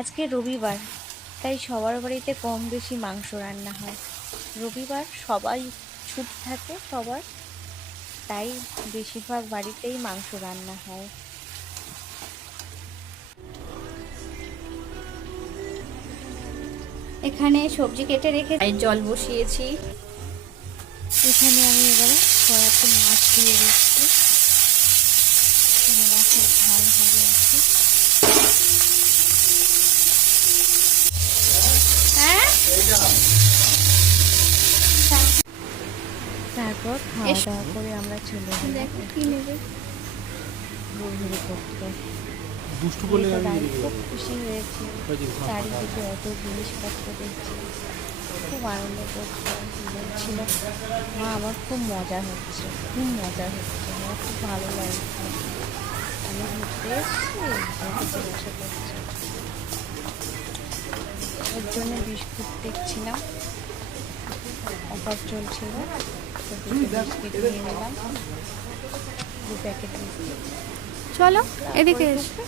আজকে রবিবার, তাই সবার বাড়িতে কম বেশি মাংস রান্না হয়। রবিবার সবাই ছুটি থাকে সবার, তাই বেশিরভাগ বাড়িতেই মাংস রান্না হয়। এখানে সবজি কেটে রেখে জল বসিয়েছি। এখানে আমি এবারে কড়াতে মাছ দিয়ে দিচ্ছি। মাছের ঝাল হবে আছে। হ্যাঁ, তারপর খাওয়া দাওয়া করে আমরা চলে গেলাম দেখো কি নেবে। বইগুলো করতে। দুষ্টু বলে তো আমি তাই বেরিয়ে খুব যাবো। খুশি হয়েছি, চারিদিকে এত জিনিসপত্র দেখছি, খুব আনন্দ করছে, বলছিল মা আমার খুব মজা হচ্ছে, খুব মজা হচ্ছে, আমার খুব ভালো লাগছে, আমি ঘুরতে এসেছি আমাকে বসে করছে। ওর জন্য বিস্কুট দেখছিলাম, অফার চলছিল, তো দুটো বিস্কিট নিয়ে নিলাম, 2 প্যাকেট বিস্কিট। চলো এদিকে এসো।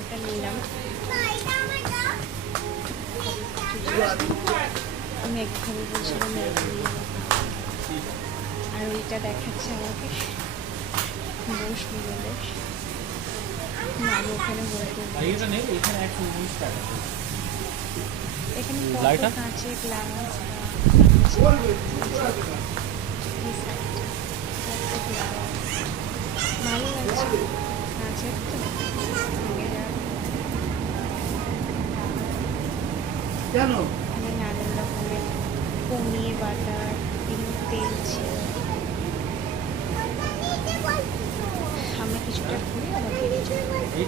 ওটা নিলাম। আমি এক খাবো বলছিলাম, আর ওইটা দেখাচ্ছে আমাকে বসবি বলে, আমি ওখানে বলতে এখানে কত কাঁচের গ্লাস, ভালো লাগছে কাঁচের তো এখানে নানান রকমের পনির, বাটার, তেল ছিল। আমরা কিছুটা ঘুরে আবার বেরিয়ে চলে